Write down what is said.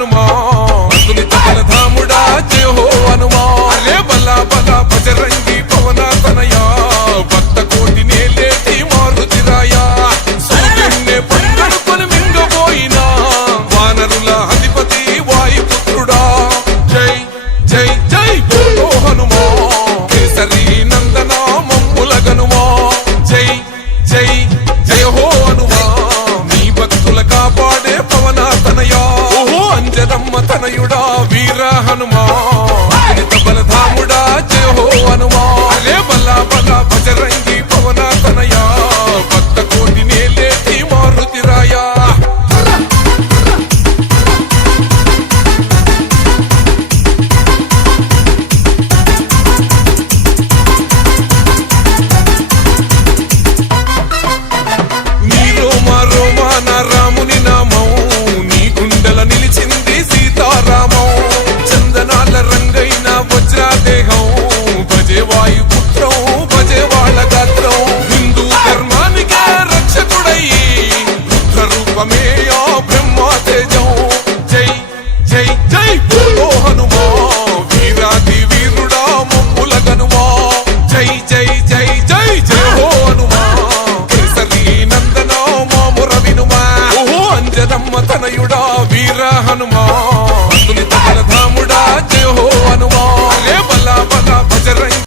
హనుమా అతులిత బలధాముడా జయ హో హనుమా అరే బలా బలా బజరంగి పవన తనయా భక్త కోటి నేలేటి మారుతిరాయా సూర్యున్నే పంగడుకొని మింగబోయినా వానరుల అధిపతి వాయుపుత్రుడా జై జై జై బోలో హనుమా కేసరి నందన మమ్ముల గనుమా జై జై జయ హో హనుమా నీ భక్తుల కాపాడే పవన తనయా ఓహో అంజనమ్మ తనయుడా